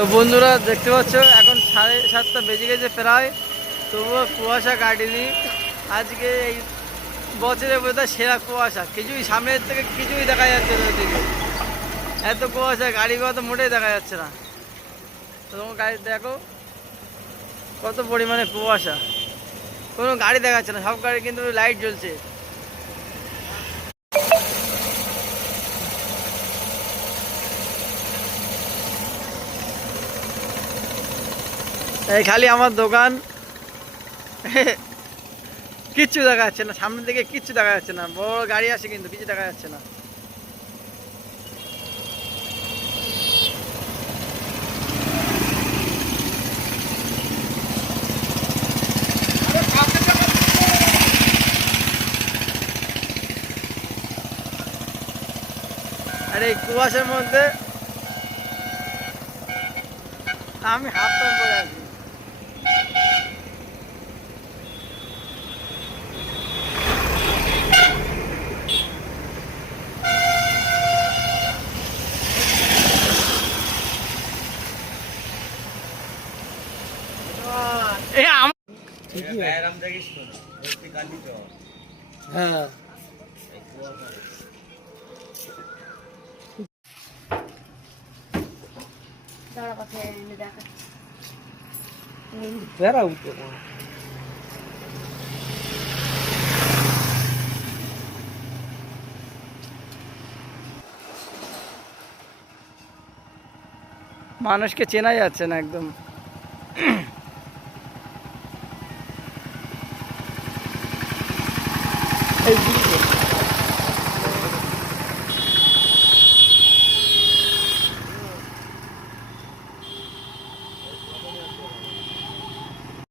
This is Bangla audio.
তো বন্ধুরা দেখতে পাচ্ছ এখন 7:30 বেজে গেছে প্রায়, তবুও কুয়াশা কাটেনি। আজকে এই বছরের বোধহয় সেরা কুয়াশা, কিছুই সামনের থেকে কিছুই দেখা যাচ্ছে না, ওদিকে এত কুয়াশা, গাড়ি ঘোড়া তো মোটেই দেখা যাচ্ছে না। তো তোমার গাড়ি দেখো কত পরিমাণে কুয়াশা, কোনো গাড়ি দেখা যাচ্ছে না, সব গাড়ি কিন্তু লাইট জ্বলছে। এই খালি আমার দোকান, কিচ্ছু দেখা যাচ্ছে না, সামনের দিকে কিচ্ছু দেখা যাচ্ছে না, বড় গাড়ি আসে কিন্তু কিছু দেখা যাচ্ছে না। আর এই কুয়াশার মধ্যে আমি হাফ প্যান্ট পরে আছি। হ্যাঁ মানুষকে চেনা যাচ্ছে না একদম।